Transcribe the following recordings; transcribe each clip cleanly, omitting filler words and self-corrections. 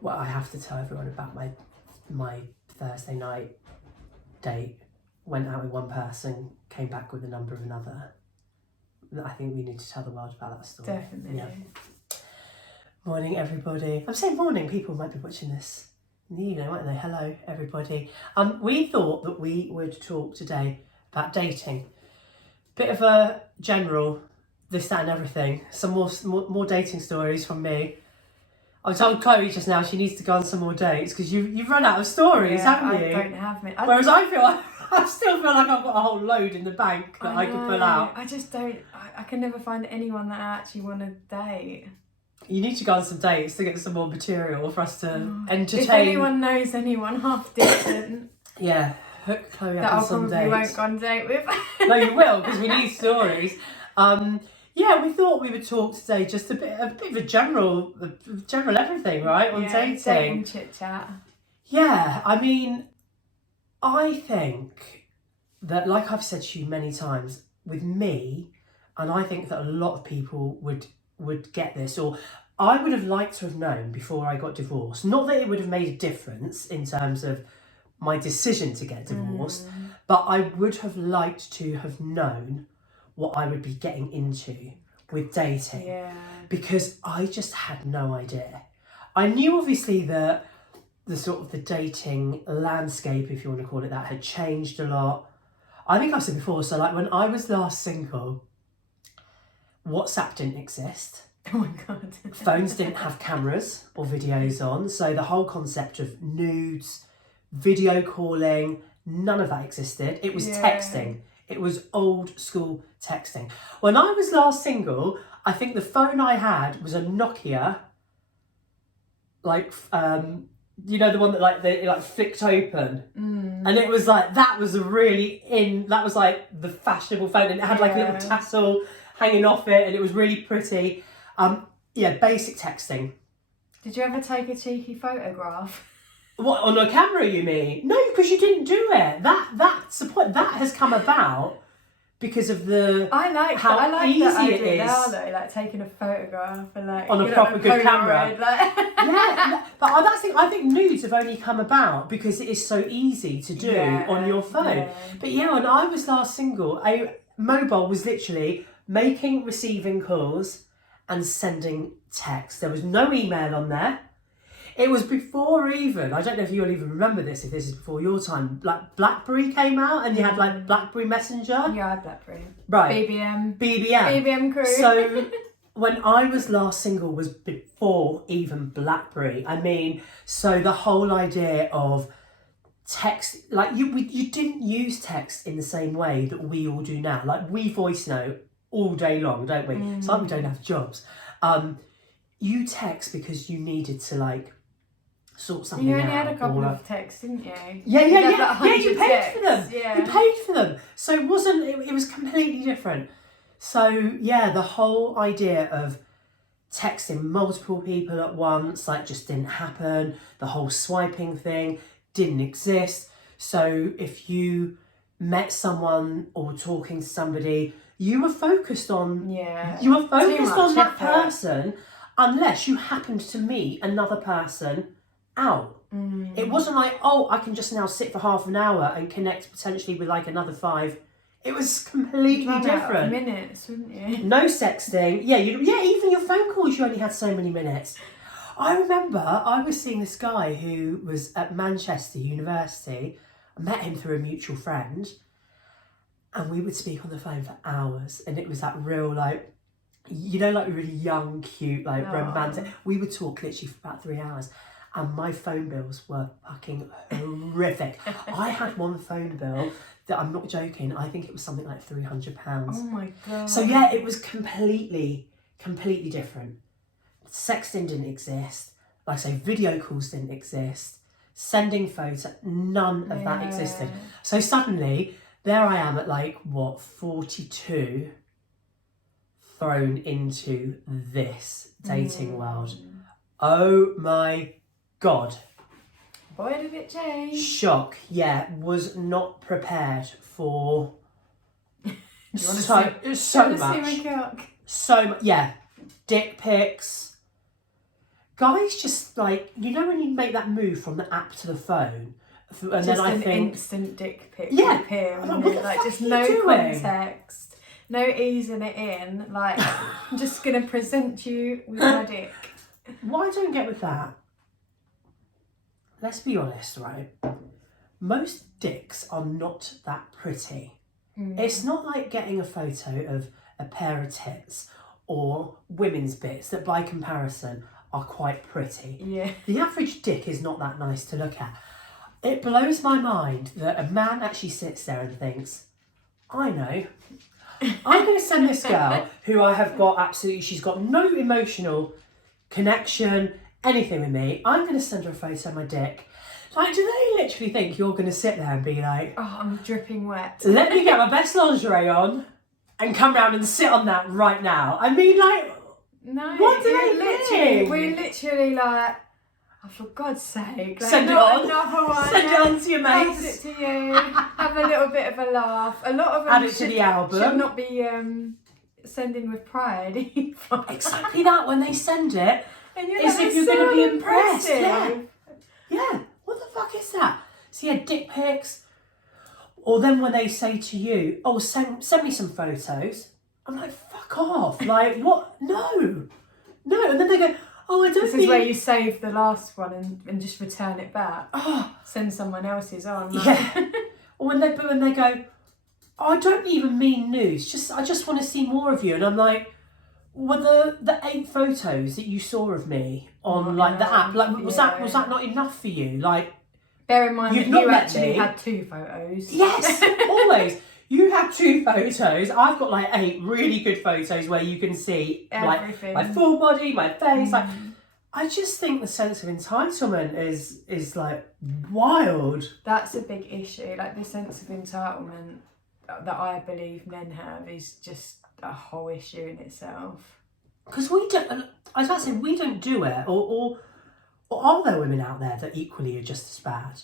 Well, I have to tell everyone about my Thursday night date. Went out with one person, came back with the number of another. I think we need to tell the world about that story. Definitely. Yeah. Morning, everybody. I'm saying morning. People might be watching this in the evening, won't they? Hello, everybody. We thought that we would talk today about dating. Bit of a general, this, that, and everything. Some more dating stories from me. I told Chloe just now she needs to go on some more dates because you've run out of stories, haven't you? I don't have me. Whereas I still feel like I've got a whole load in the bank that I could pull out. I just don't. I can never find anyone that I actually want to date. You need to go on some dates to get some more material for us to entertain. If anyone knows anyone half decent, yeah, hook Chloe that up I'll on some probably dates. won't go on date with. No, you will because we need stories. Yeah, we thought we would talk today just a bit of a general everything, right, on dating chit chat. Yeah, I mean, I think that, like I've said to you many times, with me, and I think that a lot of people would get this, or I would have liked to have known before I got divorced. Not that it would have made a difference in terms of my decision to get divorced, but I would have liked to have known what I would be getting into with dating. Yeah. Because I just had no idea. I knew obviously that the sort of the dating landscape, if you want to call it that, had changed a lot. I think I've said before, so like when I was last single, WhatsApp didn't exist. Oh my God. Phones didn't have cameras or videos on. So the whole concept of nudes, video calling, none of that existed. It was texting. It was old school texting. When I was last single, I think the phone I had was a Nokia, like, you know, the one that like flicked open. And it was like, that was like the fashionable phone, and it had like a little tassel hanging off it, and it was really pretty. Basic texting. Did you ever take a cheeky photograph? What, on a camera you mean? No, because you didn't do it. That's the point. That has come about because of the how easy it is. Now, though, like taking a photograph and like on a proper good camera. Yeah, but I think nudes have only come about because it is so easy to do on your phone. Yeah. But yeah, when I was last single, mobile was literally making, receiving calls and sending texts. There was no email on there. It was before even, I don't know if you'll even remember this, if this is before your time, like BlackBerry came out and you had like BlackBerry Messenger. Yeah, I had BlackBerry. Right. BBM. BBM crew. So when I was last single was before even BlackBerry. I mean, so the whole idea of text, like you didn't use text in the same way that we all do now. Like we voice note all day long, don't we? It's like we don't have jobs. You text because you needed to like sort something out. You only had a couple of texts, didn't you? Yeah. You You paid for them. Yeah. You paid for them. So it wasn't. It was completely different. So yeah, the whole idea of texting multiple people at once just didn't happen. The whole swiping thing didn't exist. So if you met someone or talking to somebody, you were focused on that person, unless you happened to meet another person out. It wasn't like, oh, I can just now sit for half an hour and connect potentially with like another 5. It was completely different. Out of minutes, wouldn't you? No sexting. Even your phone calls, you only had so many minutes. I remember I was seeing this guy who was at Manchester University. I met him through a mutual friend, and we would speak on the phone for hours, and it was that real like, you know, like really young, cute, like romantic. We would talk literally for about 3 hours, and my phone bills were fucking horrific. I had one phone bill that, I'm not joking, I think it was something like £300. Oh my God. So yeah, it was completely different. Sexting didn't exist. Like I say, video calls didn't exist. Sending photos, none of that existed. So suddenly, there I am at 42, thrown into this dating world. Oh my God. Boy, did it change. Shock, yeah, was not prepared for so much. Dick pics, guys just like, you know when you make that move from the app to the phone, and Just then I an think, instant dick pic Yeah. with him. I'm like, what the Like fuck just are you no doing? context, no easing it in. Like I'm just gonna present you with my dick. what I don't get with that, let's be honest, right? Most dicks are not that pretty. It's not like getting a photo of a pair of tits or women's bits that by comparison are quite pretty. Yeah. The average dick is not that nice to look at. It blows my mind that a man actually sits there and thinks, I know, I'm going to send this girl who I have got absolutely, she's got no emotional connection, anything with me, I'm going to send her a photo of my dick. Like, do they literally think you're going to sit there and be like, Oh, I'm dripping wet. let me get my best lingerie on and come round and sit on that right now? I mean, like, No, what do we're they literally, think? we're literally like, oh, for God's sake, like, Send it not on. another one. Send it on to your Pass mates. it to you. Have a little bit of a laugh. A lot of them Add it to the album. should not be sending with pride. Exactly that, when they send it, And you're as like, if you're "That's going to be so impressed. impressive." Yeah. What the fuck is that? So yeah, dick pics. Or then when they say to you, oh, send me some photos. I'm like, fuck off. Like, what? No. No. And then they go, oh, I don't This is where you save the last one and just return it back. Oh, Send someone else's on. Like. yeah. Or when they go, oh, I don't even mean nudes. I just want to see more of you. And I'm like, were the 8 photos that you saw of me on like the app, like was that not enough for you? Like, bear in mind you've that not you met actually me. had 2 photos. Yes, always. You have 2 photos. I've got like 8 really good photos where you can see Everything. like my full body, my face. Like, I just think the sense of entitlement is like wild. That's a big issue. Like the sense of entitlement that I believe men have is just a whole issue in itself. Because we don't, I was about to say, we don't do it, or are there women out there that equally are just as bad?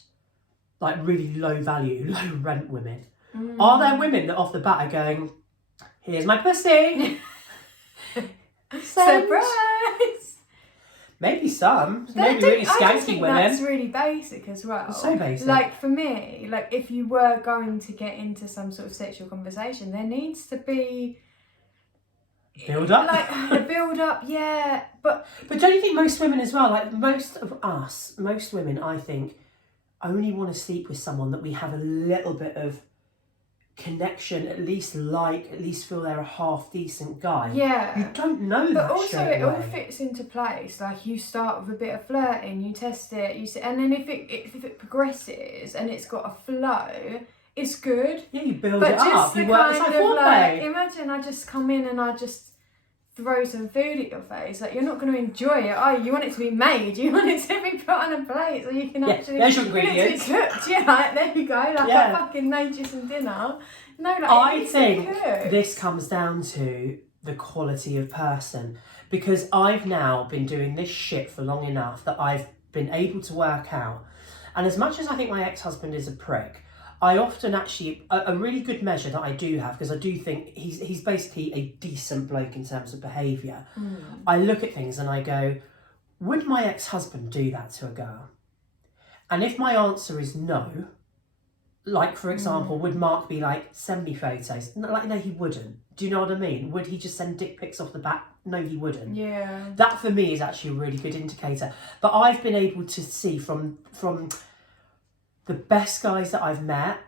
Like really low value, low rent women? Are there women that off the bat are going, here's my pussy? Surprise! Maybe some. Maybe really I just skanky think women. that's really basic as well. It's so basic. Like for me, like if you were going to get into some sort of sexual conversation, there needs to be Build up. like a build up, yeah. But don't you think most women as well, like most women, I think, only want to sleep with someone that we have a little bit of connection, at least feel they're a half decent guy. yeah. You don't know that. But also straight it all away. fits into place. Like you start with a bit of flirting, you test it, and then if it progresses and it's got a flow, it's good. Yeah, you build But it just up. the You work. It's like kind of like, foreplay. imagine I just come in and I just throw some food at your face. Like you're not going to enjoy it, are you? You want it to be made. You want it to be put on a plate so you can actually. There's your you want it to be ingredients. cooked. Yeah, like, there you go. Like Yeah. I fucking made you some dinner. No, like I it needs to think be cooked. this comes down to the quality of person, because I've now been doing this shit for long enough that I've been able to work out. And as much as I think my ex-husband is a prick, I often actually, a really good measure that I do have, because I do think he's basically a decent bloke in terms of behaviour. I look at things and I go, would my ex-husband do that to a girl? And if my answer is no, like for example, would Mark be like, send me photos? No, he wouldn't. Do you know what I mean? Would he just send dick pics off the bat? No, he wouldn't. Yeah. That for me is actually a really good indicator. But I've been able to see from the best guys that I've met,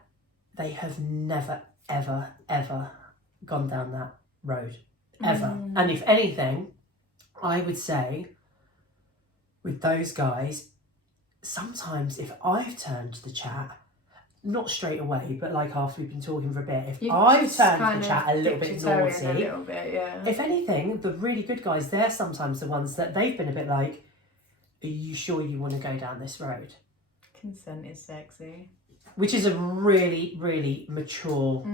they have never, ever, ever gone down that road. Ever. And if anything, I would say with those guys, sometimes if I've turned the chat, not straight away, but like after we've been talking for a bit, if I've turned the chat a little bit naughty, a little bit, yeah. if anything, the really good guys, they're sometimes the ones that they've been a bit like, are you sure you want to go down this road? Consent is sexy. Which is a really, really mature,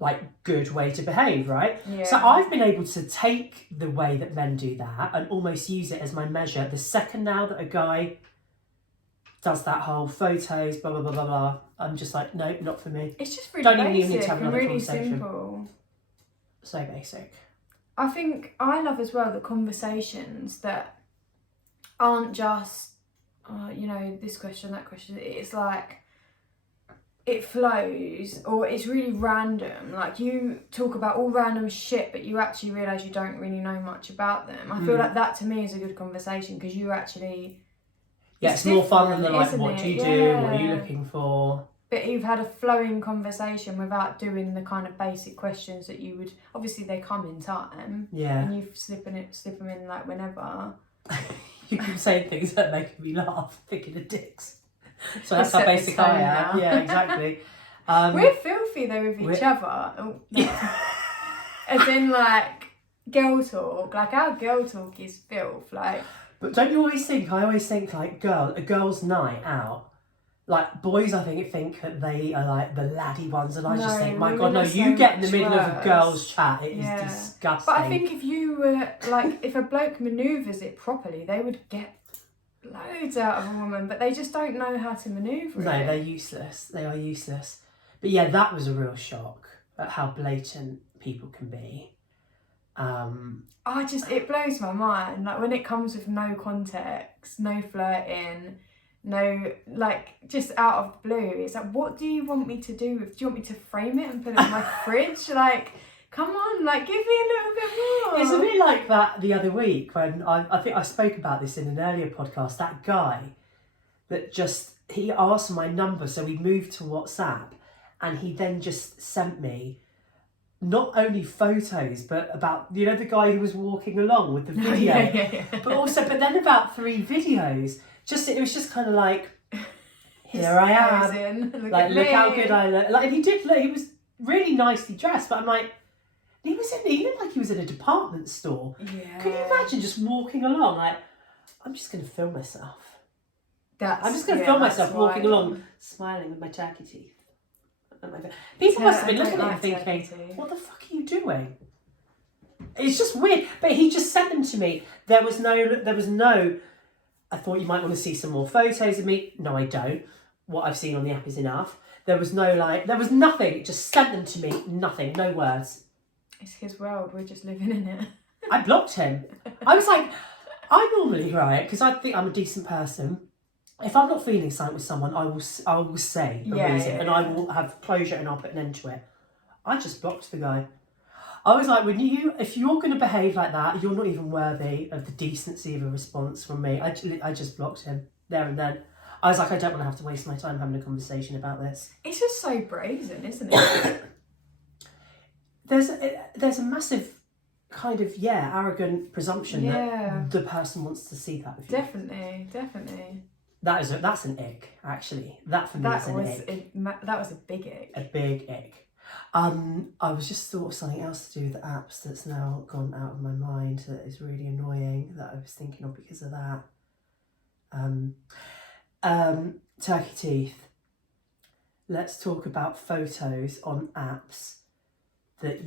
like good way to behave, right? Yeah. So I've been able to take the way that men do that and almost use it as my measure. The second now that a guy does that whole photos, blah, blah, blah, blah, blah, I'm just like, nope, not for me. It's just really Don't even basic need to have and another really conversation. simple. So basic. I think I love as well the conversations that aren't just, this question, that question. It's like, it flows, or it's really random. Like, you talk about all random shit, but you actually realise you don't really know much about them. I feel like that to me is a good conversation, because you actually... Yeah, it's more fun than like, isn't what it? do you do? What are you looking for? But you've had a flowing conversation without doing the kind of basic questions that you would... Obviously, they come in time. Yeah. And you slip them in, like, whenever. You keep saying things that make me laugh, thinking of dicks. So that's how basic I am. Yeah, exactly. We're filthy though with each other. Oh, no. As in, like, girl talk. Like, our girl talk is filth. Like, but don't you always think? I always think like a girl's night out. Like, boys, I think that they are like the laddie ones, and I just think, my God, no! You get in the middle of a girl's chat, it is disgusting. But I think if you were like, if a bloke manoeuvres it properly, they would get loads out of a woman, but they just don't know how to manoeuvre it. No, they're useless. They are useless. But yeah, that was a real shock at how blatant people can be. It blows my mind. Like, when it comes with no context, no flirting, no, like, just out of the blue. It's like, what do you want me to do? Do you want me to frame it and put it in my fridge? Like, come on, like, give me a little bit more. It's a bit like that the other week when I think I spoke about this in an earlier podcast. That guy that he asked for my number, so we moved to WhatsApp, and he then just sent me not only photos, but about, the guy who was walking along with the video, but then about 3 videos. It was just kind of like, here I am, look how good I look. Like, and he did look, he was really nicely dressed, but I'm like, he looked like he was in a department store. Yeah. Can you imagine just walking along? Like, I'm just going to film myself. I'm just going to film myself walking along, smiling with my turkey teeth. People must have been looking at him thinking, what the fuck are you doing? It's just weird. But he just sent them to me. There was no, I thought you might want to see some more photos of me. No, I don't. What I've seen on the app is enough. There was nothing. It just sent them to me. Nothing, no words. It's his world. We're just living in it. I blocked him. I was like, I normally, right, because I think I'm a decent person. If I'm not feeling something with someone, I will say the reason, and I will have closure, and I'll put an end to it. I just blocked the guy. I was like, if you're going to behave like that, you're not even worthy of the decency of a response from me. I just blocked him there and then. I was like, I don't want to have to waste my time having a conversation about this. It's just so brazen, isn't it? There's a massive kind of arrogant presumption that the person wants to see that. Definitely. That's an ick, actually. That for me is an ick. That was a big ick. A big ick. I was just thought of something else to do with the apps that's now gone out of my mind that is really annoying, that I was thinking of because of that. Turkey teeth. Let's talk about photos on apps that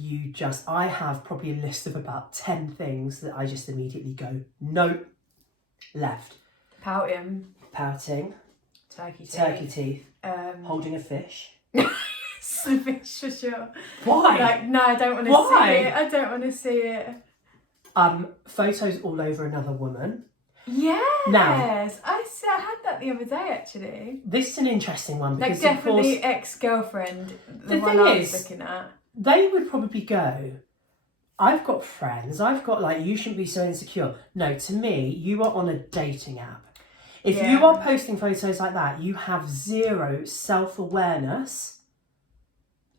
I have probably a list of about 10 things that I just immediately go, nope, left. Pouting. Turkey teeth. Holding a fish. It's a fish for sure. Why? Like, no, I don't want to see it. I don't want to see it. Photos all over another woman. Yes. Now, I had that the other day, actually. This is an interesting one because, like, definitely of course, ex-girlfriend. The one thing I is, was looking at. They would probably go, I've got friends, you shouldn't be so insecure. No, to me, you are on a dating app. If you are posting photos like that, you have zero self-awareness,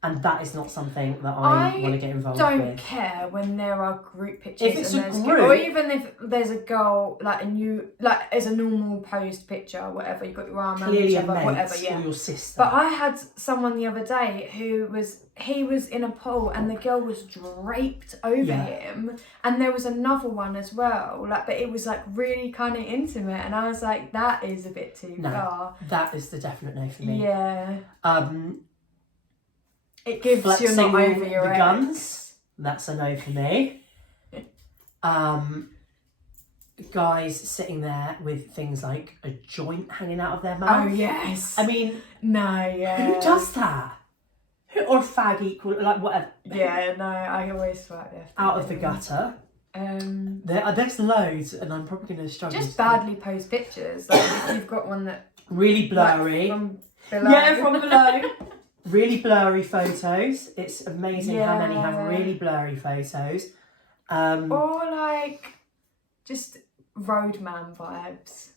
and that is not something that I want to get involved with. I don't care when there are group pictures. If it's a group, or even if there's a girl, like, and you, like, as a normal posed picture, whatever, you've got your arm around each other, whatever, or your sister. But I had someone the other day who was in a pool and the girl was draped over him, and there was another one as well, like, but it was like really kind of intimate, and I was like, that is a bit too far. That is the definite no for me. Yeah. It gives you not over your the guns. That's a no for me. Guys sitting there with things like a joint hanging out of their mouth. Oh yes. I mean, who does that? Or fag equal, like whatever. Yeah, no, I always swipe left. Out of the gutter. There's loads, and I'm probably going to struggle. Just badly posed pictures. Like if you've got one that really blurry. like, from below. Yeah, from below. Really blurry photos. It's amazing how many have really blurry photos. Or like just roadman vibes.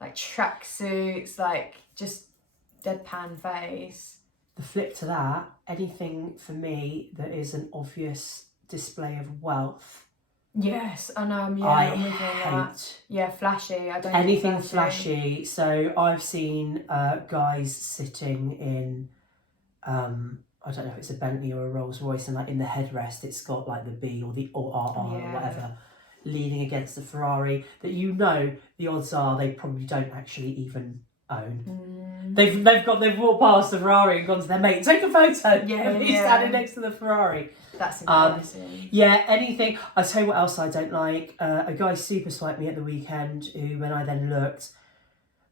Like tracksuits, like just deadpan face. The flip to that, anything for me that is an obvious display of wealth. Yes, I know. I'm with you on that. Hate Yeah, flashy. I don't anything think flashy. So I've seen guys sitting in, I don't know if it's a Bentley or a Rolls Royce, and like in the headrest it's got like the B or the or RR or whatever, leaning against the Ferrari that the odds are they probably don't actually even own. They've walked past the Ferrari and gone to their mate, take a photo. He's standing next to the Ferrari. That's embarrassing. Anything. I'll tell you what else I don't like. A guy super swiped me at the weekend who, when I then looked,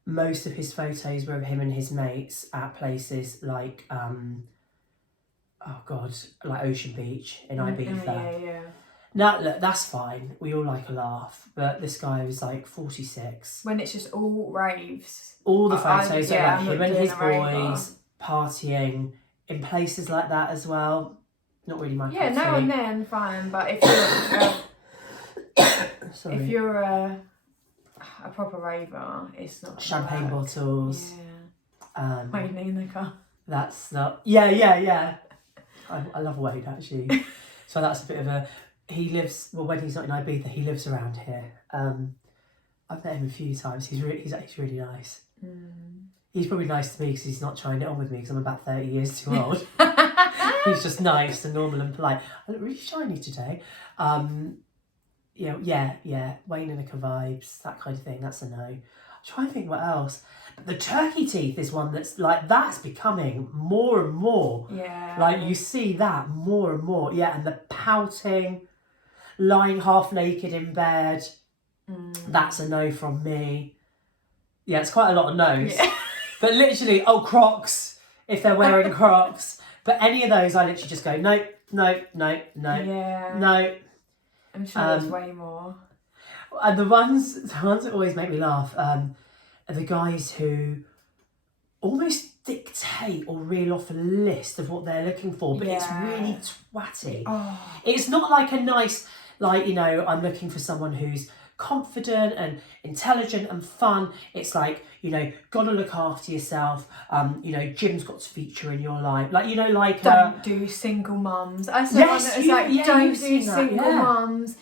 most of his photos were of him and his mates at places like like Ocean Beach in Ibiza. Yeah. Now look, that's fine. We all like a laugh, but this guy was like 46. When it's just all raves. All the photos are like him and his boys partying in places like that as well. Not really my cup of tea. Now and then fine, but if you're if you're a proper raver, it's not champagne bottles. Yeah. Waiting in the car. That's not. Yeah. I love Wade actually. So that's a bit of a. He lives when he's not in Ibiza. He lives around here. I've met him a few times. He's really nice. He's probably nice to me because he's not trying it on with me because I'm about 30 years too old. He's just nice and normal and polite. I look really shiny today. Yeah. Wayne and Nika vibes, that kind of thing. That's a no. I'm trying to think what else. But the turkey teeth is one that's becoming more and more. Yeah. Like you see that more and more. Yeah, and the pouting, lying half naked in bed. That's a no from me. Yeah, it's quite a lot of no's. Yeah. But literally, Crocs, if they're wearing Crocs. But any of those, I literally just go, no. Yeah. No. I'm sure there's way more. And the ones that always make me laugh are the guys who almost dictate or reel off a list of what they're looking for, but it's really twatty. It's not like a nice, I'm looking for someone who's confident and intelligent and fun. It's like, gotta look after yourself. Gym's got to feature in your life. Don't do single mums. I saw one that was don't do single mums.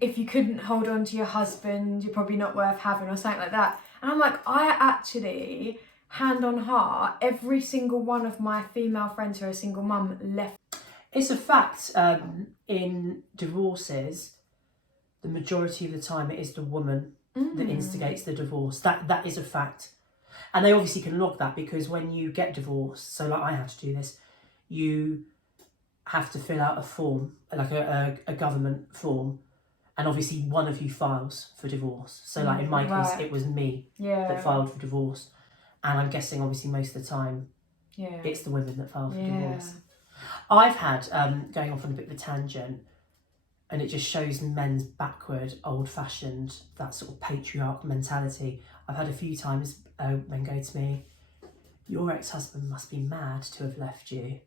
If you couldn't hold on to your husband, you're probably not worth having, or something like that. And I'm like, I actually, hand on heart, every single one of my female friends who are a single mum left. It's a fact. In divorces, the majority of the time it is the woman that instigates the divorce. That is a fact. And they obviously can log that because when you get divorced, so like I have to do this, you have to fill out a form, like a government form, and obviously one of you files for divorce. So like in my case, it was me that filed for divorce. And I'm guessing obviously most of the time, it's the women that file for divorce. I've had, going off on a bit of a tangent, and it just shows men's backward, old-fashioned, that sort of patriarch mentality. I've had a few times men go to me, your ex-husband must be mad to have left you.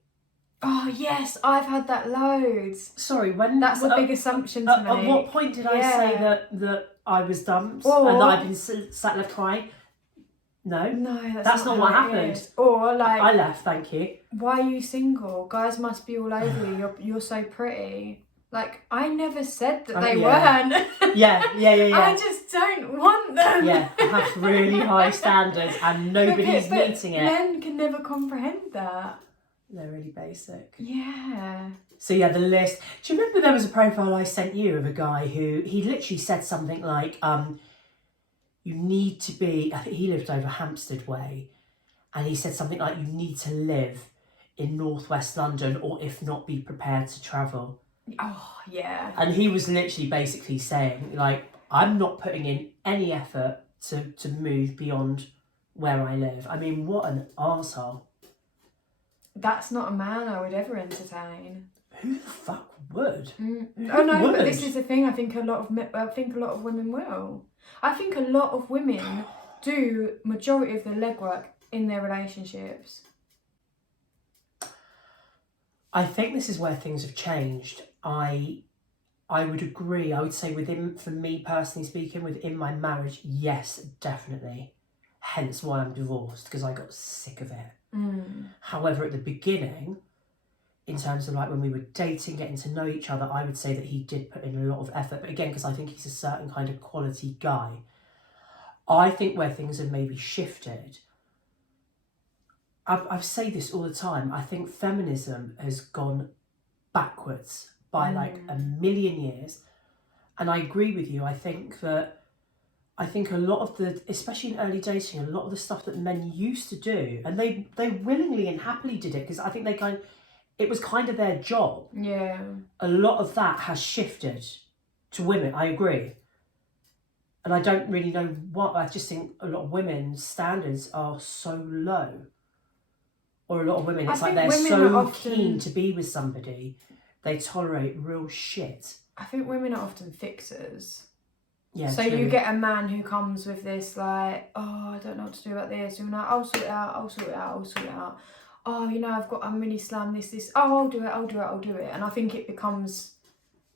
Oh, yes, I've had that loads. Sorry, when... That's a big assumption to me. At what point did I say that I was dumped and that I've been sat left crying? No, that's not what happened. Or like... I left, thank you. Why are you single? Guys must be all over you. You're so pretty. Like, I never said that they weren't. Yeah. I just don't want them. Yeah, I have really high standards and nobody's meeting it. Men can never comprehend that. They're really basic. Yeah. So the list. Do you remember there was a profile I sent you of a guy who, he literally said something like, you need to be, I think he lived over Hampstead Way, and he said something like, you need to live in northwest London, or if not, be prepared to travel. Oh, yeah. And he was literally basically saying, like, I'm not putting in any effort to move beyond where I live. I mean, what an arsehole. That's not a man I would ever entertain. who the fuck would? Oh Who no, would? but this is the thing. I think a lot of women will. I think a lot of women do majority of the legwork in their relationships. I think this is where things have changed. I would agree. I would say for me personally speaking, within my marriage, yes, definitely. Hence why I'm divorced, because I got sick of it. However, at the beginning, in terms of like when we were dating, getting to know each other, I would say that he did put in a lot of effort. But again, because I think he's a certain kind of quality guy. I think where things have maybe shifted, I say this all the time, I think feminism has gone backwards by like a million years. And I agree with you. I think a lot of the, especially in early dating, a lot of the stuff that men used to do, and they willingly and happily did it, because I think it was kind of their job. Yeah. A lot of that has shifted to women. I agree. And I don't really know what, I just think a lot of women's standards are so low. Or a lot of women, it's like they're so keen to be with somebody, they tolerate real shit. I think women are often fixers. Yeah, so true. You get a man who comes with this like, oh, I don't know what to do about this. And like, I'll sort it out. Oh, I'm really slammed this. Oh, I'll do it. And I think it becomes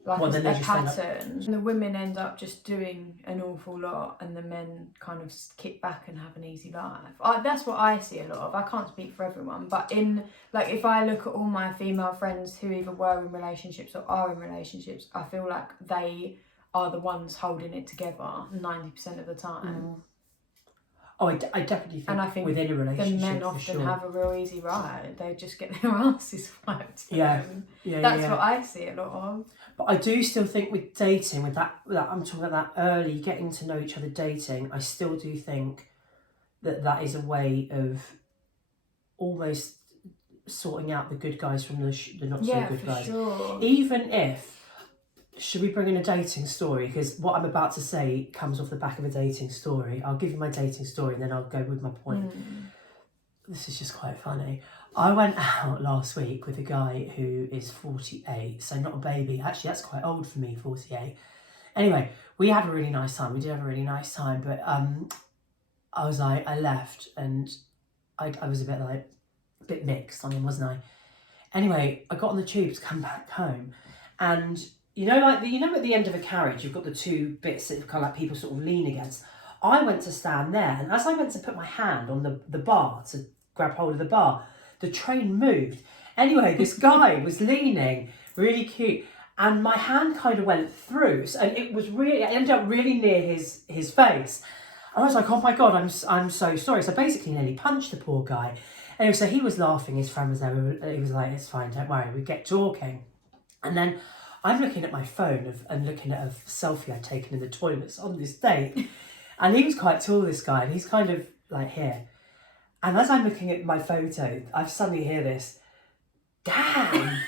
like a pattern. And the women end up just doing an awful lot, and the men kind of kick back and have an easy life. That's what I see a lot of. I can't speak for everyone, but if I look at all my female friends who either were in relationships or are in relationships, I feel like they are the ones holding it together 90% of the time. Oh, I definitely think, and I think within a relationship, the men often have a real easy ride. They just get their asses wiped. That's what I see a lot of. But I do still think with dating, with that I'm talking about that early getting to know each other dating, I still do think that is a way of almost sorting out the good guys from the not so good guys. Sure. Even if, should we bring in a dating story? Because what I'm about to say comes off the back of a dating story. I'll give you my dating story and then I'll go with my point. This is just quite funny. I went out last week with a guy who is 48, so not a baby. Actually, that's quite old for me, 48. Anyway, we had a really nice time. We did have a really nice time, but I left and I was a bit mixed on him, wasn't I? Anyway, I got on the tube to come back home, and at the end of a carriage, you've got the two bits that kind of like people sort of lean against. I went to stand there, and as I went to put my hand on the bar to grab hold of the bar, the train moved. Anyway, this guy was leaning, really cute, and my hand kind of went through, and it ended up really near his face. And I was like, oh my God, I'm so sorry. So I basically nearly punched the poor guy. Anyway, so he was laughing, his friend was there, he was like, it's fine, don't worry, we get talking. And then I'm looking at my phone and looking at a selfie I'd taken in the toilets on this date. And he was quite tall, this guy, and he's kind of like here. And as I'm looking at my photo, I suddenly hear this, damn.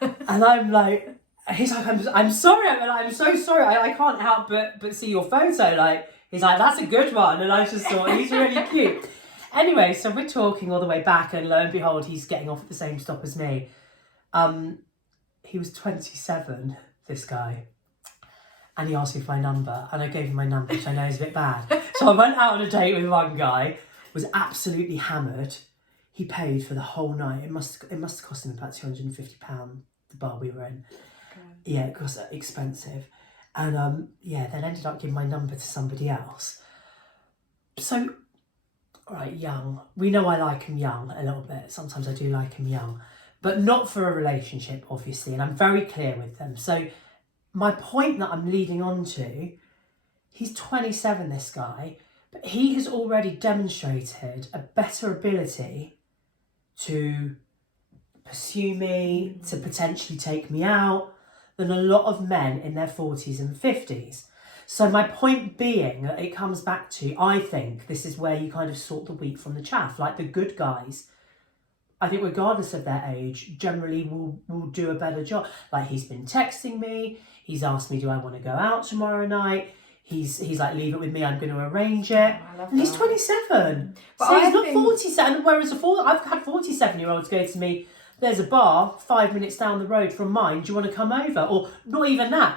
And I'm like, he's like, I'm sorry, I'm so sorry, I can't help but see your photo. Like, he's like, that's a good one. And I just thought, he's really cute. Anyway, so we're talking all the way back, and lo and behold, he's getting off at the same stop as me. He was 27, this guy. And he asked me for my number, and I gave him my number, which I know is a bit bad. So I went out on a date with one guy, was absolutely hammered. He paid for the whole night. It must have cost him about £250, the bar we were in. Okay. Yeah, it was expensive. And then ended up giving my number to somebody else. So, all right, young. We know I like him young a little bit. Sometimes I do like him young. But not for a relationship, obviously. And I'm very clear with them. So my point that I'm leading on to, he's 27, this guy, but he has already demonstrated a better ability to pursue me, to potentially take me out, than a lot of men in their 40s and 50s. So my point being, it comes back to, I think this is where you kind of sort the wheat from the chaff. Like the good guys, I think regardless of their age, generally will do a better job. Like he's been texting me, he's asked me, do I want to go out tomorrow night? He's like, leave it with me, I'm going to arrange it. And he's 27. But so he's not 47, whereas I've had 47-year-olds go to me, there's a bar 5 minutes down the road from mine. Do you want to come over? Or not even that.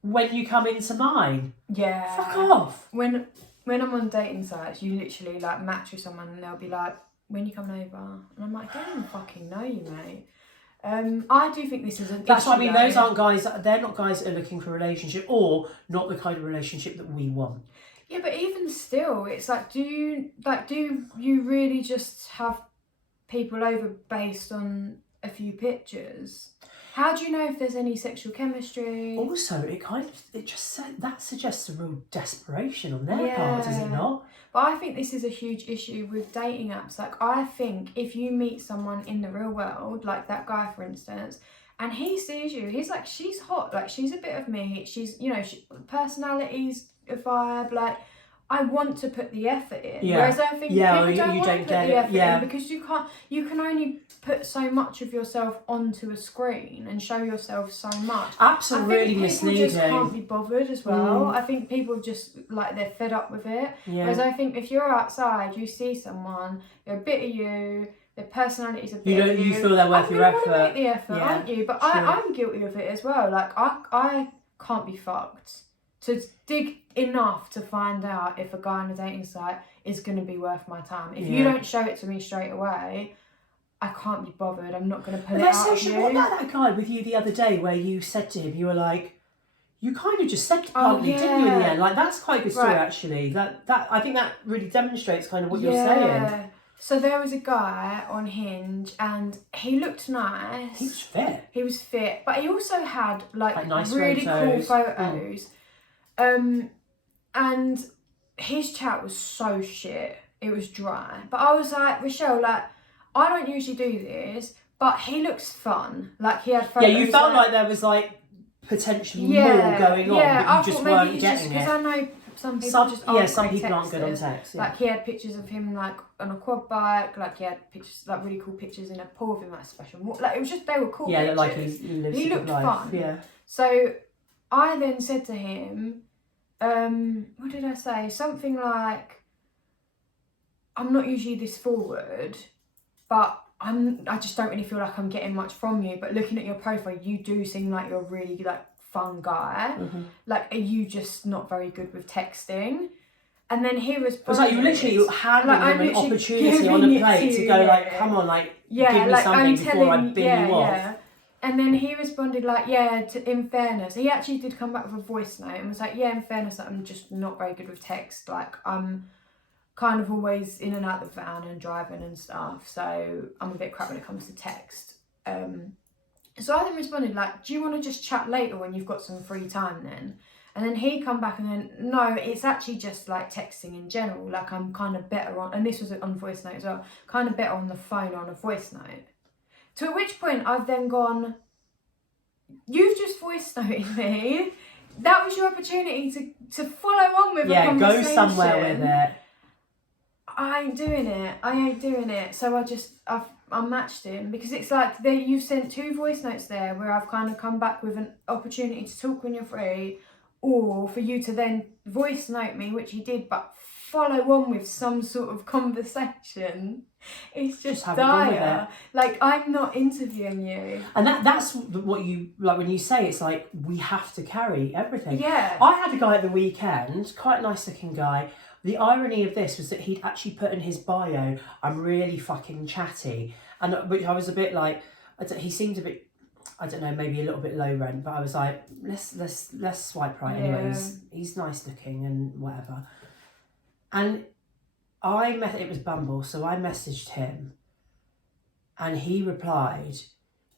When you come into mine. Yeah. Fuck off. When I'm on dating sites, you literally like match with someone and they'll be like, when you coming over? And I'm like, I don't even fucking know you, mate. I do think this is an That's issue, what I mean. though. Those aren't guys. They're not guys that are looking for a relationship, or not the kind of relationship that we want. Yeah, but even still, it's like, do you really just have people over based on a few pictures? How do you know if there's any sexual chemistry? Also, that suggests a real desperation on their part, does it not? But I think this is a huge issue with dating apps. Like, I think if you meet someone in the real world, like that guy, for instance, and he sees you, he's like, she's hot, like, she's a bit of me, she's, you know, personality's a vibe, like, I want to put the effort in. Yeah. Whereas I think people don't want to put the effort in because you can only put so much of yourself onto a screen and show yourself so much. Absolutely misleading. I think people just can't be bothered as well. I think people just, like, they're fed up with it. Yeah. Whereas I think if you're outside, you see someone, they're a bit of you, their personality's a bit of you. You feel they're worth your effort. I'm going to make the effort, aren't you? But I'm guilty of it as well. Like, I can't be fucked to dig enough to find out if a guy on a dating site is going to be worth my time. If you don't show it to me straight away, I can't be bothered. I'm not going to pull it out of you. What about that guy with you the other day where you said to him, you were like, you kind of just said partly, didn't you, in the end? Like, that's quite a good story, actually. That I think that really demonstrates kind of what you're saying. So there was a guy on Hinge and he looked nice. He was fit. But he also had like nice really photos. cool photos. And his chat was so shit. It was dry. But I was like, Rochelle, like, I don't usually do this, but he looks fun. Like, he had photos. Yeah, you felt like there was like potentially more going on, but you just weren't getting it. Because I know some people some people aren't good on text. Yeah. Like, he had pictures of him like on a quad bike. Like, he had pictures, like really cool pictures in a pool of him, like special. Like, it was just, they were cool. Yeah, pictures. like he looked life. fun. Yeah. So I then said to him, what did I say? Something like, I'm not usually this forward, but I just don't really feel like I'm getting much from you. But looking at your profile, you do seem like you're a really like fun guy. Mm-hmm. Like, are you just not very good with texting? And then he responded. It was like you literally handed him an opportunity on a plate to go like, come on, like, give me something before I bin you off. Yeah. And then he responded like, in fairness. He actually did come back with a voice note and was like, in fairness, I'm just not very good with text. Like, I'm kind of always in and out the van and driving and stuff. So I'm a bit crap when it comes to text. So I then responded like, do you want to just chat later when you've got some free time then? And then he come back and then, no, it's actually just like texting in general. Like, I'm kind of better on, and this was on voice note as well, kind of better on the phone or on a voice note. To which point I've then gone, you've just voice noted me. That was your opportunity to follow on with a conversation. Yeah, go somewhere with it. I ain't doing it. So I've unmatched him because it's like you've sent 2 voice notes there where I've kind of come back with an opportunity to talk when you're free, or for you to then voice note me, which he did, but follow on with some sort of conversation. It's just dire. Like, I'm not interviewing you. And that's what you, like, when you say it's like, we have to carry everything. Yeah. I had a guy at the weekend, quite a nice looking guy. The irony of this was that he'd actually put in his bio, I'm really fucking chatty. And which I was a bit like, he seemed a bit, I don't know, maybe a little bit low rent, but I was like, let's swipe right anyway. He's nice looking and whatever. And it was Bumble, so I messaged him and he replied,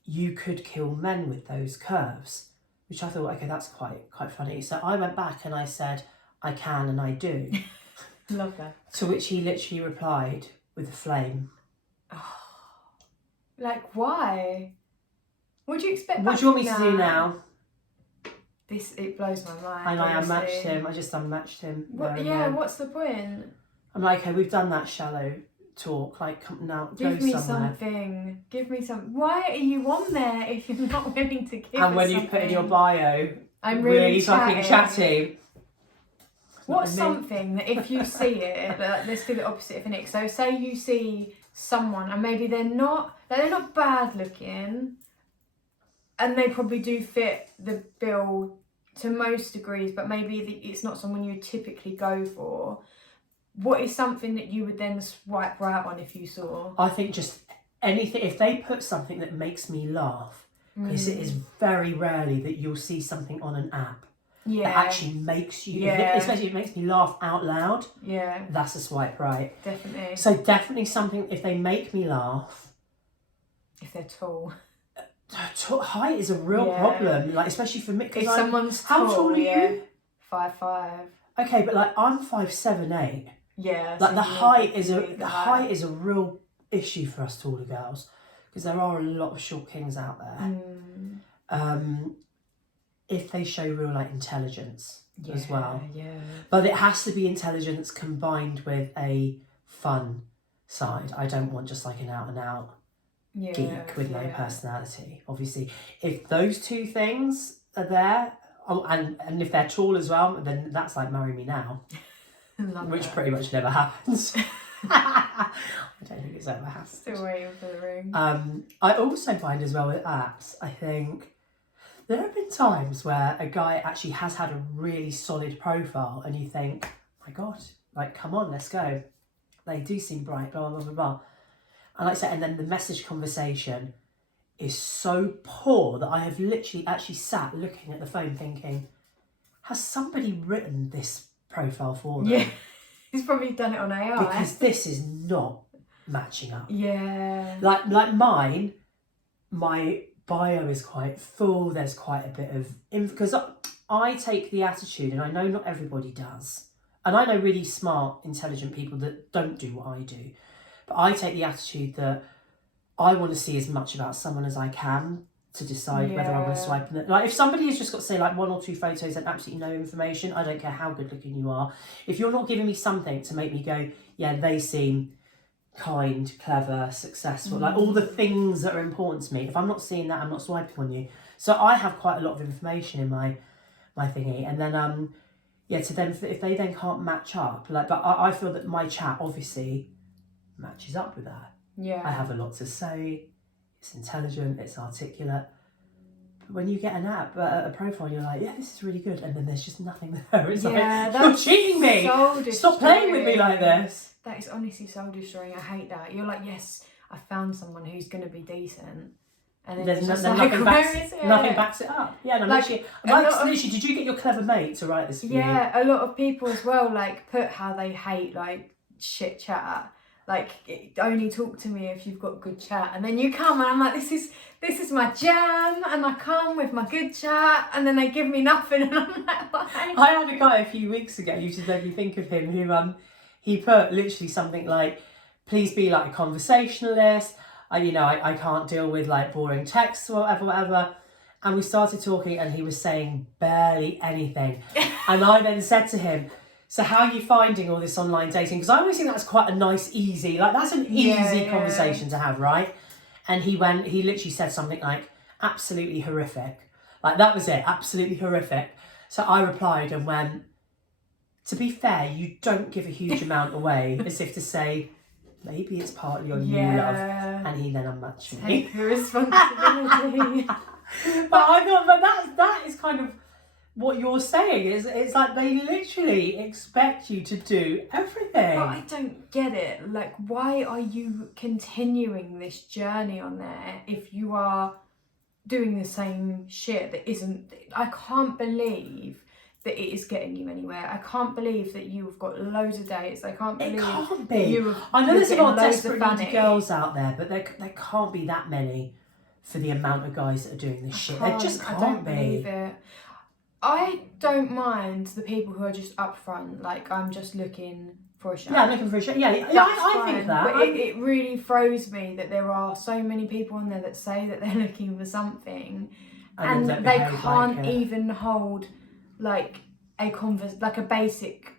you could kill men with those curves, which I thought, okay, that's quite funny. So I went back and I said, I can and I do. Love that. To which he literally replied with a flame. Oh, like, why? What do you expect? What do you want me to do now? It blows my mind. And I unmatched him. I just unmatched him. What's the point? I'm like, okay, we've done that shallow talk. Like, come now, give me something. Give me some. Why are you on there if you're not willing to give? And when you put in your bio, I'm really fucking chatty. What's not me. something that if you see it, let's do the opposite of Nick. So say you see someone and maybe they're not bad looking, and they probably do fit the bill to most degrees, but maybe it's not someone you typically go for. What is something that you would then swipe right on if you saw? I think just anything, if they put something that makes me laugh, because it is very rarely that you'll see something on an app that actually makes you, especially if it makes me laugh out loud, that's a swipe right. Definitely. So definitely something, if they make me laugh. If they're tall. Height is a real problem, like especially for me. If someone's tall, how tall are you? 5'5". Okay, but like I'm 5'7", 8". Yeah. Like so the height is a real issue for us taller girls, because there are a lot of short kings out there. If they show real like intelligence as well, but it has to be intelligence combined with a fun side. I don't want just like an out and out geek with no personality. Obviously, if those two things are there, and if they're tall as well, then that's like marry me now. Which pretty much never happens. I don't think it's ever happened. Still waiting for the ring. I also find as well with apps, I think there have been times where a guy actually has had a really solid profile and you think, my God, like, come on, let's go. They do seem bright, blah, blah, blah, blah. And like I said, and then the message conversation is so poor that I have literally actually sat looking at the phone thinking, has somebody written this profile for them? Yeah, he's probably done it on AI. Because this is not matching up. Yeah. Like mine, my bio is quite full. There's quite a bit of because I take the attitude, and I know not everybody does, and I know really smart, intelligent people that don't do what I do, but I take the attitude that I want to see as much about someone as I can to decide whether I want to swipe them. Like if somebody has just got, say, like 1 or 2 photos and absolutely no information, I don't care how good looking you are. If you're not giving me something to make me go, yeah, they seem kind, clever, successful, like all the things that are important to me, if I'm not seeing that, I'm not swiping on you. So I have quite a lot of information in my thingy, and then to them, if they then can't match up, like, but I feel that my chat obviously matches up with that. Yeah. I have a lot to say. It's intelligent, it's articulate. But when you get an app, a profile, you're like, yeah, this is really good, and then there's just nothing there. It's like, you're cheating me. Stop playing with me like this. That is honestly soul destroying. I hate that. You're like, yes, I found someone who's going to be decent. And then there's just nothing backs it up. Yeah, no, like, literally, did you get your clever mate to write this for you? Yeah, a lot of people as well, like, put how they hate, like, shit chat. Like, only talk to me if you've got good chat. And then you come and I'm like, this is my jam, and I come with my good chat, and then they give me nothing, and I'm like, why? I had a guy a few weeks ago, you just made me think of him, who he put literally something like, please be like a conversationalist. I can't deal with like boring texts or whatever. And we started talking and he was saying barely anything. And I then said to him, so how are you finding all this online dating? Because I always think that's quite a nice, easy, like that's an easy conversation to have, right? And he literally said something like, absolutely horrific. Like that was it, absolutely horrific. So I replied and went, to be fair, you don't give a huge amount away, as if to say, maybe it's partly on you, love. And he then unmatched me. Take the responsibility. But I thought, that is kind of what you're saying. It's like they literally expect you to do everything. But I don't get it. Like, why are you continuing this journey on there if you are doing the same shit that isn't... I can't believe that it is getting you anywhere. I can't believe that you've got loads of dates. I can't believe... It can't be. I know there's a lot of desperate needy girls out there, but there can't be that many for the amount of guys that are doing this shit. There just can't I don't be. believe it. I don't mind the people who are just upfront, like, I'm just looking for a show. Yeah, I'm looking for a show. Yeah, I think that. But it really throws me that there are so many people on there that say that they're looking for something, and they can't even hold like a basic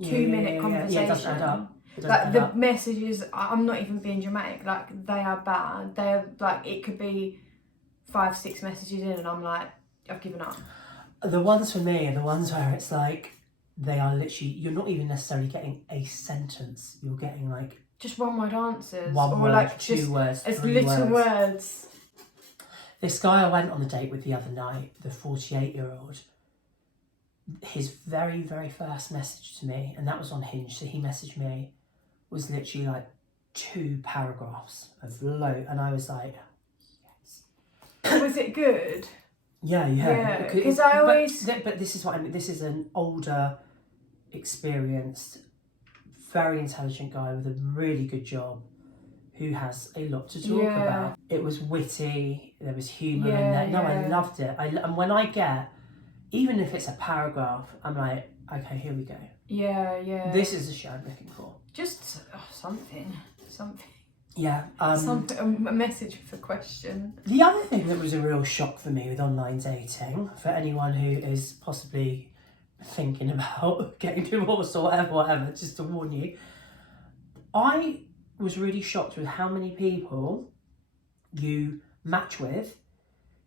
2-minute conversation. Yeah, it doesn't add up. Like the messages, I'm not even being dramatic. Like they are bad. They're like, it could be 5-6 messages in, and I'm like, I've given up. The ones for me are the ones where it's like they are literally, you're not even necessarily getting a sentence. You're getting like just one word answers, one or word, like two just words, as three little words. This guy I went on the date with the other night, the 48-year-old, his very, very first message to me, and that was on Hinge, so he messaged me, was literally like 2 paragraphs of low, and I was like, yes. Was it good? Yeah. Yeah, because I always... But this is what I mean, this is an older, experienced, very intelligent guy with a really good job who has a lot to talk about. It was witty, there was humour in there. No, I loved it. And when I get, even if it's a paragraph, I'm like, okay, here we go. Yeah. This is the shit I'm looking for. Just something. Yeah. Something, a message with a question. The other thing that was a real shock for me with online dating, for anyone who is possibly thinking about getting divorced or whatever, just to warn you, I was really shocked with how many people you match with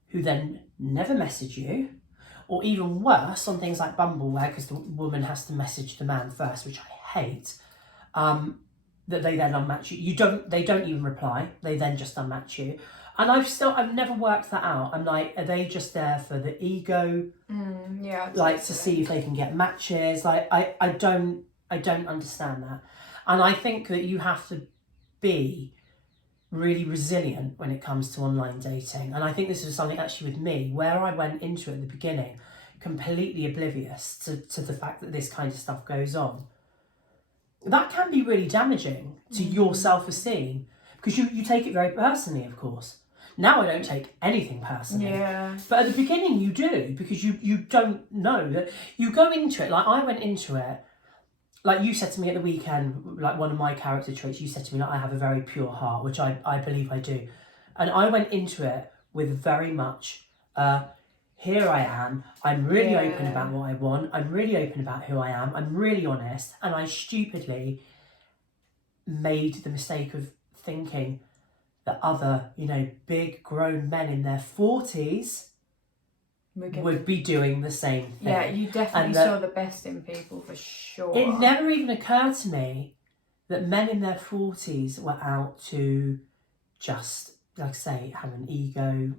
who then never message you, or even worse on things like Bumble, where because the woman has to message the man first, which I hate, that they then unmatch you. They don't even reply. They then just unmatch you. And I've never worked that out. I'm like, are they just there for the ego? Yeah. Like to see if they can get matches. Like I don't understand that. And I think that you have to be really resilient when it comes to online dating. And I think this was something actually with me, where I went into it at the beginning completely oblivious to the fact that this kind of stuff goes on. That can be really damaging to your self-esteem, because you take it very personally, of course. Now I don't take anything personally. Yeah. But at the beginning you do, because you don't know that you go into it. Like I went into it, like you said to me at the weekend, like one of my character traits, you said to me, like, I have a very pure heart, which I believe I do. And I went into it with very much, here I am, I'm really open about what I want, I'm really open about who I am, I'm really honest, and I stupidly made the mistake of thinking that other, big grown men in their 40s would be doing the same thing. Yeah, you definitely saw the best in people, for sure. It never even occurred to me that men in their 40s were out to just, like I say, have an ego,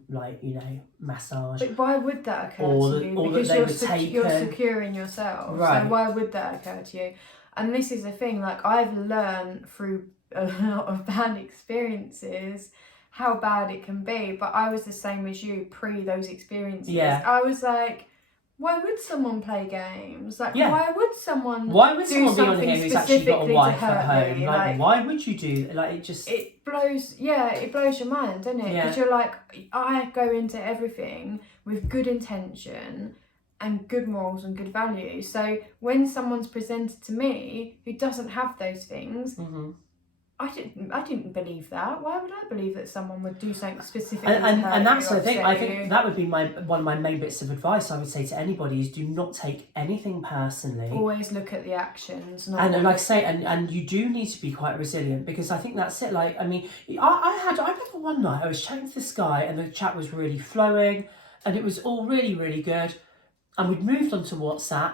massage. But why would that occur to you? Because you're secure in yourself. Right. So why would that occur to you? And this is the thing, like, I've learned through a lot of bad experiences how bad it can be, but I was the same as you pre those experiences. Yeah. I was like, why would someone play games? Like, why would someone be on here who's actually got a wife at home? Me? Like, why would you do, It blows your mind, doesn't it? Because you're like, I go into everything with good intention and good morals and good values. So when someone's presented to me who doesn't have those things, I didn't believe that. Why would I believe that someone would do something specifically to hurt and that's you, the thing. upset I think you? that would be one of my main bits of advice I would say to anybody is, do not take anything personally. Always look at the actions. Not and like I say, and you do need to be quite resilient, because I think that's it. Like, I mean, I remember one night I was chatting to this guy and the chat was really flowing and it was all really, really good. And we'd moved on to WhatsApp,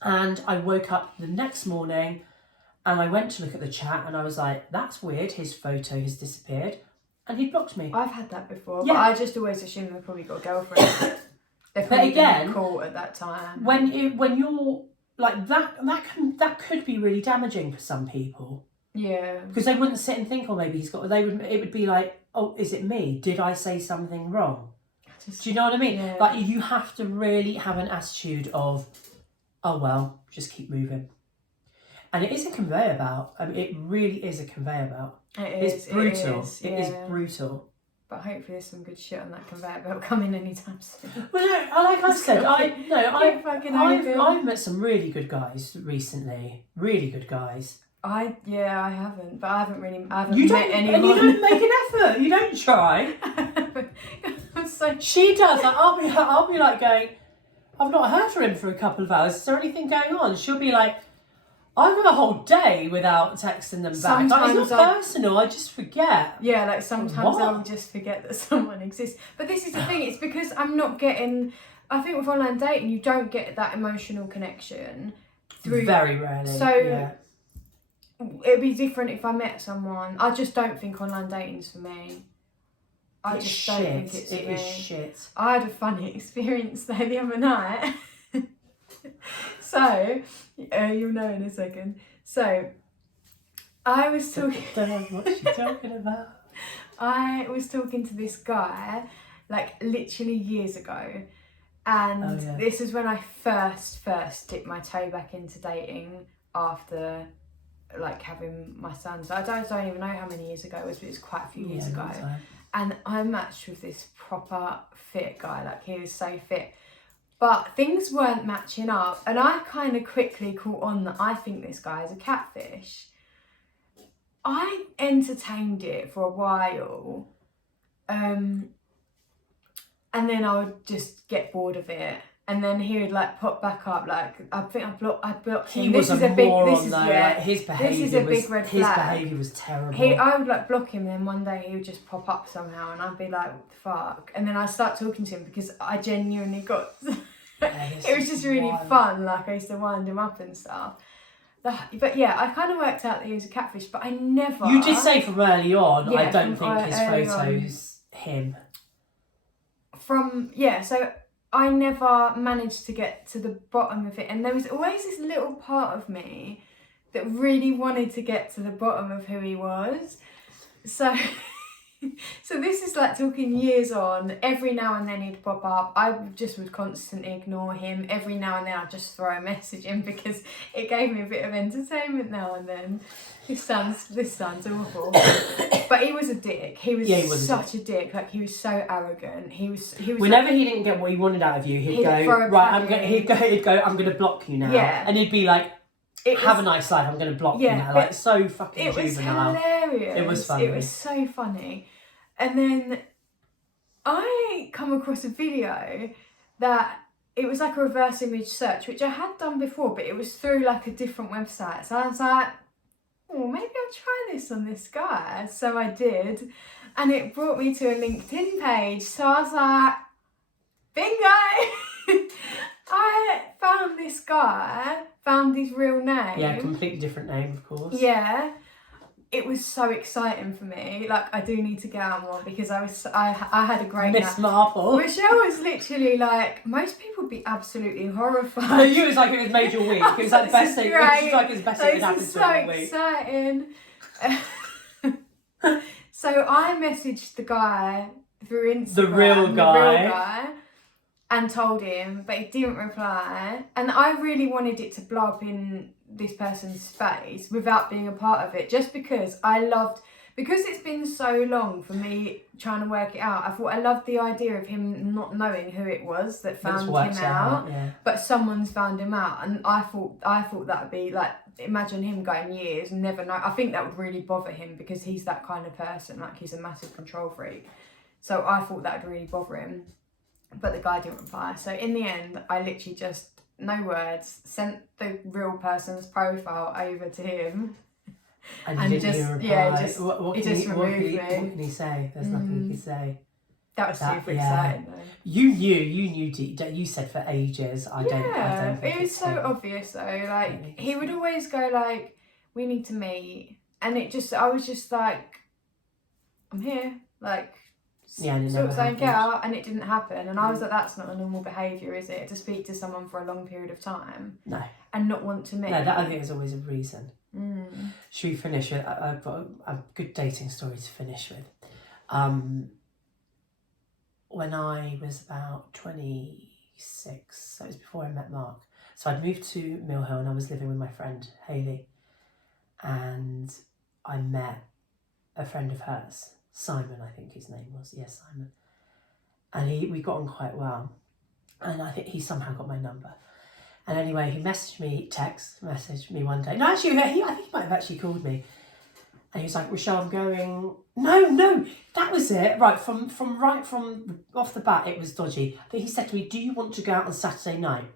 and I woke up the next morning and I went to look at the chat and I was like, that's weird, his photo has disappeared. And he blocked me. I've had that before, but I just always assume they've probably got a girlfriend. They've probably been caught at that time. When you're like that could be really damaging for some people. Yeah. Because they wouldn't sit and think, oh, maybe it would be like, oh, is it me? Did I say something wrong? Do you know what I mean? Yeah. Like, you have to really have an attitude of, oh well, just keep moving. And it is a conveyor belt. I mean, it really is a conveyor belt. It's brutal. It is brutal. But hopefully there's some good shit on that conveyor belt coming anytime soon. Well, no, like I said, I've met some really good guys recently. Really good guys. I haven't, but I haven't met anyone. And you don't make an effort. You don't try. She does. Like, I'll be like going, I've not heard from him for a couple of hours. Is there anything going on? She'll be like, I've got a whole day without texting them back. Like, it's not personal, I just forget. Yeah, like sometimes I'll just forget that someone exists. But this is the thing, it's because I'm not getting... I think with online dating, you don't get that emotional connection. through. Very rarely. So yeah. it'd be different if I met someone. I just don't think online dating's for me. I It's just shit. don't think it's for It me. is shit. I had a funny experience there the other night. So, you'll know in a second. So, I was talking. Don't know what she's talking about. I was talking to this guy, like literally years ago, and this is when I first dipped my toe back into dating after, like, having my son. So I don't even know how many years ago it was, but it was quite a few years ago. And I matched with this proper fit guy, like he was so fit. But things weren't matching up, and I kind of quickly caught on that I think this guy is a catfish. I entertained it for a while, and then I would just get bored of it, and then he would like pop back up. Like I think I blocked him. He was a moron though. Like, his behaviour this is a big red flag. His behaviour was terrible. I would like block him, and then one day he would just pop up somehow, and I'd be like, "What the fuck?" And then I start talking to him because I genuinely got. It was just really fun. Like I used to wind him up and stuff. But yeah, I kind of worked out that he was a catfish, but I never. You did say from early on. Yeah, I don't think his photos him. So I never managed to get to the bottom of it, and there was always this little part of me that really wanted to get to the bottom of who he was. So this is like talking years on. Every now and then he'd pop up. I just would constantly ignore him. Every now and then I'd just throw a message in because it gave me a bit of entertainment now and then. This sounds awful. But he was a dick. He was such a dick. Like he was so arrogant. He was Whenever he didn't get what he wanted out of you, he'd go, I'm gonna block you now. Yeah. And he'd be like, have a nice life, I'm gonna block you now. Like so fucking juvenile. It was hilarious. It was funny. It was so funny. And then I come across a video that it was like a reverse image search, which I had done before, but it was through like a different website. So I was like, oh, maybe I'll try this on this guy. So I did. And it brought me to a LinkedIn page. So I was like, bingo! I found this guy, found his real name. Yeah, completely different name, of course. Yeah. It was so exciting for me. Like, I do need to get out more because I had a great Miss Marple. Michelle was literally like, most people would be absolutely horrified. You was like, it was made your week. It was like the best thing. It was like his best thing that happened to him all week. So exciting. So I messaged the guy through Instagram. The real guy. And told him, but he didn't reply. And I really wanted it to blow up in this person's face without being a part of it, just because because it's been so long for me trying to work it out. I thought I loved the idea of him not knowing who it was that found him out, but someone's found him out, and I thought that would be like, imagine him going years and never know. I think that would really bother him because he's that kind of person, like he's a massive control freak. So I thought that would really bother him. But the guy didn't reply. So in the end, I literally just, no words, sent the real person's profile over to him. And he didn't even reply. Yeah, he just removed me. What can he say? There's nothing he can say. That was super exciting though. You knew deep down. You said for ages. I don't think it was so obvious though. Like he would always go like, we need to meet. And I was just like, I'm here. Like, sort something out, and it didn't happen. And I was like, that's not a normal behaviour, is it? To speak to someone for a long period of time. No. And not want to meet. No, that I think is always a reason. Should we finish with? I've got a good dating story to finish with. When I was about 26, so it was before I met Mark. So I'd moved to Mill Hill and I was living with my friend Hayley, and I met a friend of hers. Simon, I think his name was. Yes, Simon. And we got on quite well. And I think he somehow got my number. And anyway, he messaged me one day. No, actually, I think he might have actually called me. And he was like, Rochelle, I'm going... No, that was it. Right, from off the bat, it was dodgy. But he said to me, do you want to go out on Saturday night?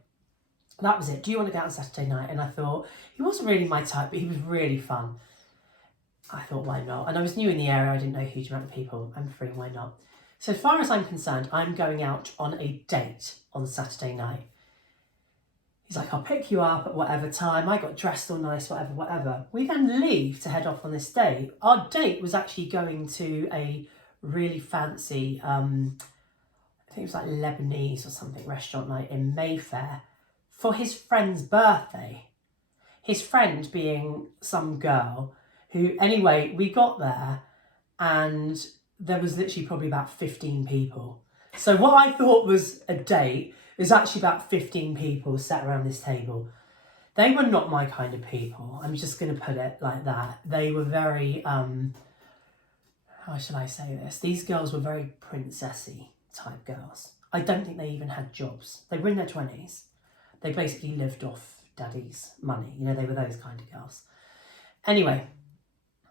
That was it. Do you want to go out on Saturday night? And I thought, he wasn't really my type, but he was really fun. I thought, why not? And I was new in the area. I didn't know a huge amount of people. I'm free, why not? So as far as I'm concerned, I'm going out on a date on Saturday night. He's like, I'll pick you up at whatever time. I got dressed all nice, whatever. We then leave to head off on this date. Our date was actually going to a really fancy, I think it was like Lebanese or something restaurant night in Mayfair for his friend's birthday. His friend being some girl who, anyway, we got there and there was literally probably about 15 people. So what I thought was a date, there's actually about 15 people sat around this table. They were not my kind of people. I'm just going to put it like that. They were very, how should I say this? These girls were very princessy type girls. I don't think they even had jobs. They were in their 20s. They basically lived off daddy's money. You know, they were those kind of girls. Anyway,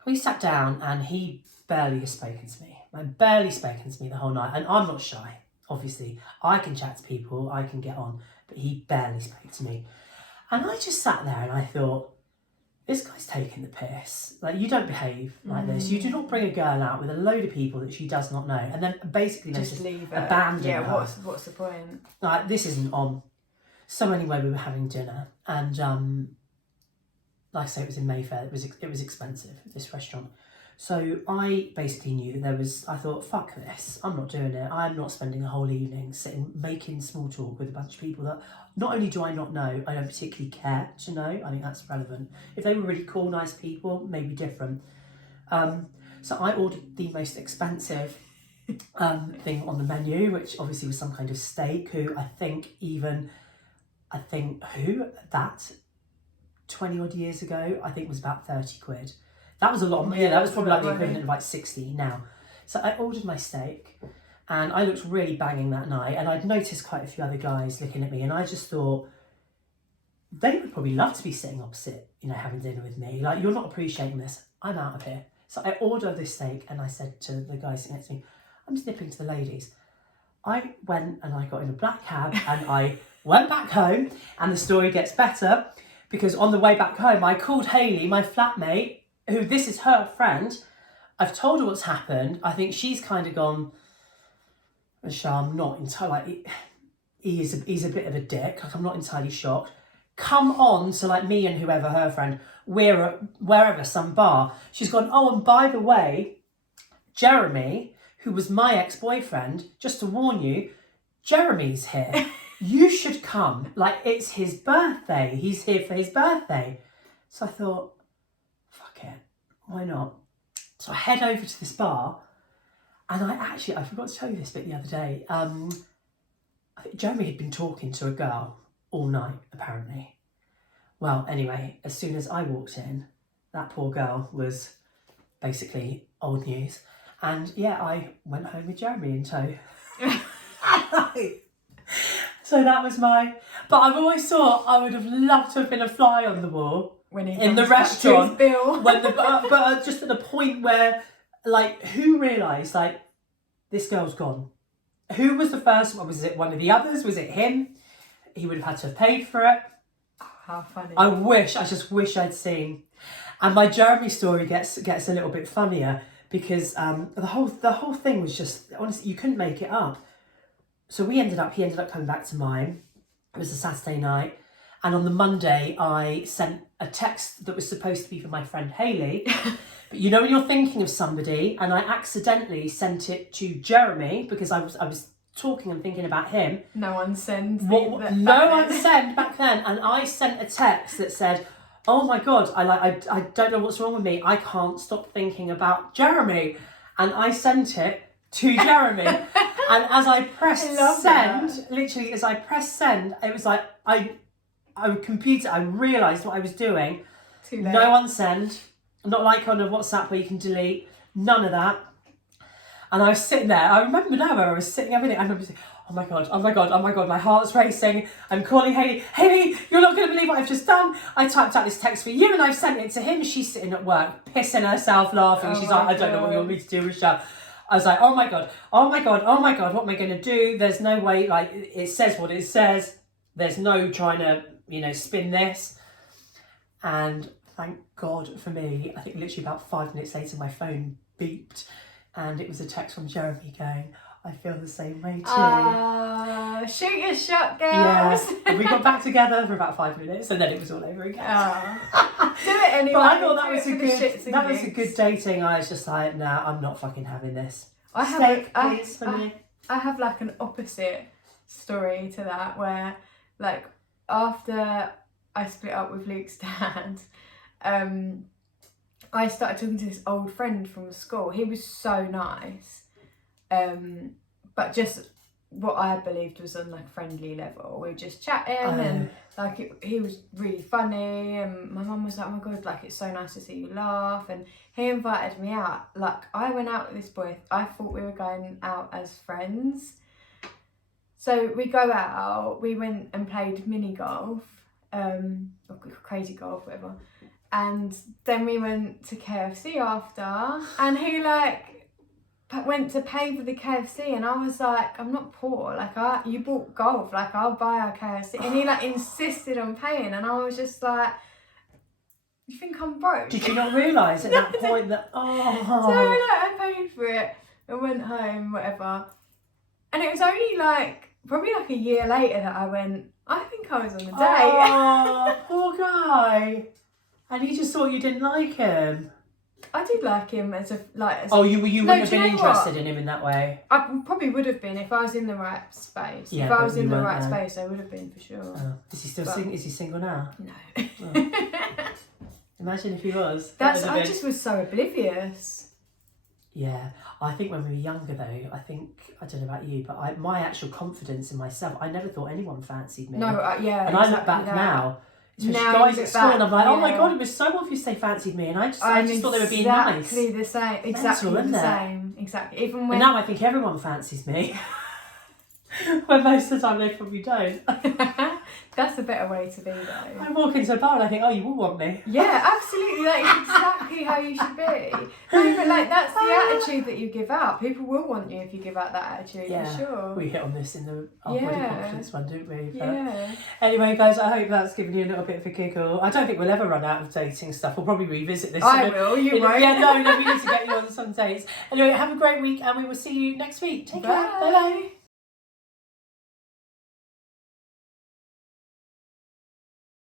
we sat down and he barely has spoken to me. Barely spoken to me the whole night. And I'm not shy. Obviously, I can chat to people, I can get on, but he barely spoke to me. And I just sat there and I thought, this guy's taking the piss. Like, you don't behave like this. You do not bring a girl out with a load of people that she does not know and then basically just leave her. Abandon her. What's the point? Like, this isn't on. So anyway, we were having dinner and like I say, it was in Mayfair. It was expensive, this restaurant. So I basically knew that I thought, fuck this, I'm not doing it. I'm not spending a whole evening sitting, making small talk with a bunch of people that not only do I not know, I don't particularly care to know. I think that's relevant. If they were really cool, nice people, maybe different. So I ordered the most expensive thing on the menu, which obviously was some kind of steak, that 20 odd years ago, I think was about 30 quid. That was a lot. Yeah, that was probably like the equivalent of like 60 now. So I ordered my steak and I looked really banging that night and I'd noticed quite a few other guys looking at me and I just thought they would probably love to be sitting opposite, you know, having dinner with me. Like, you're not appreciating this. I'm out of here. So I ordered this steak and I said to the guy sitting next to me, I'm just nipping to the ladies. I went and I got in a black cab and I went back home, and the story gets better because on the way back home I called Hayley, my flatmate, who this is her friend. I've told her what's happened. I think she's kind of gone, Michelle, I'm not entirely, like, he's a bit of a dick. Like, I'm not entirely shocked. Come on to like me and whoever her friend, we're at wherever, some bar. She's gone, oh, and by the way, Jeremy, who was my ex-boyfriend, just to warn you, Jeremy's here. You should come. Like, it's his birthday. He's here for his birthday. So I thought, fuck it, why not? So I head over to this bar, and I forgot to tell you this bit the other day. I think Jeremy had been talking to a girl all night, apparently. Well, anyway, as soon as I walked in, that poor girl was basically old news. And yeah, I went home with Jeremy in tow. So that was but I've always thought I would have loved to have been a fly on the wall when he in the restaurant. Bill. but just at the point where, like, who realised, like, this girl's gone? Who was the first one? Was it one of the others? Was it him? He would have had to have paid for it. How funny. I just wish I'd seen. And my Jeremy story gets a little bit funnier because the whole thing was just, honestly, you couldn't make it up. So he ended up coming back to mine. It was a Saturday night. And on the Monday, I sent a text that was supposed to be for my friend Hayley. But you know when you're thinking of somebody, and I accidentally sent it to Jeremy because I was talking and thinking about him. No one sends. No one sent back then. And I sent a text that said, oh my God, I don't know what's wrong with me. I can't stop thinking about Jeremy. And I sent it to Jeremy. And as I pressed send, literally as I pressed send, it was like, I realised what I was doing. Too late. No unsend. Not like on a WhatsApp where you can delete. None of that. And I was sitting there. I remember now where I was sitting everything. I remember saying, oh my God, my heart's racing. I'm calling Hayley. Hayley, you're not going to believe what I've just done. I typed out this text for you and I've sent it to him. She's sitting at work, pissing herself, laughing. She's like, I don't know what you want me to do, Michelle. I was like, oh my God, what am I going to do? There's no way, like, it says what it says. There's no trying to, spin this. And thank God for me, I think literally about 5 minutes later, my phone beeped and it was a text from Jeremy going, I feel the same way too. Shoot your shot, Yeah, girls. and we got back together for about 5 minutes, and then it was all over again. Do it anyway. But I thought Do it for the shits and was a gigs. good dating. I was just like, nah, I'm not fucking having this. I have Steak, a- please, for me. I have like an opposite story to that, where like after I split up with Luke's dad, I started talking to this old friend from school. He was so nice, but just what I believed was on like a friendly level. We were just chatting and like he was really funny, and my mum was like, oh my god, like it's so nice to see you laugh. And he invited me out. Like I went out with this boy, I thought we were going out as friends. So we go out, we went and played mini golf, or crazy golf, whatever. And then we went to KFC after, and he like went to pay for the KFC, and I was like, I'm not poor, like you bought golf, like I'll buy our KFC. And he like insisted on paying, and I was just like, you think I'm broke? Did you not realise at that point that, So like, I paid for it and went home, whatever. And it was only like, probably like a year later that I went, I think I was on the date. Oh, poor guy. And he just thought you didn't like him. I did like him as a like. As Oh, you wouldn't have do you been know interested what? in him in that way. I probably would have been if I was in the right space. Yeah, if I but was you in the weren't right there. space, I would have been for sure. Oh. Is he still But- single? Is he single now? No. Oh. Imagine if he was. That's. That would I have been- just was so oblivious. Yeah, I think when we were younger though, I don't know about you, but my actual confidence in myself, I never thought anyone fancied me. No, yeah. And I look exactly back that. now, especially Now you guys look at school, and I'm like, back, oh my yeah. god, it was so obvious they fancied me, and I just thought they were being Exactly nice. the same. Exactly isn't the it? same. Exactly. Even when. And now I think everyone fancies me. When most of the time they probably don't. That's a better way to be though. I walk into a bar and I think, oh, you will want me. Yeah, absolutely. That is exactly how you should be. No, but like that's the attitude that you give out. People will want you if you give out that attitude, Yeah, for sure. we hit on this in the body Yeah. confidence one, didn't we? But Yeah. anyway, guys, I hope that's given you a little bit of a giggle. I don't think we'll ever run out of dating stuff. We'll probably revisit this. I will, you won't. Yeah, no, we need to get you on some dates. Anyway, have a great week, and we will see you next week. Take care. Bye bye.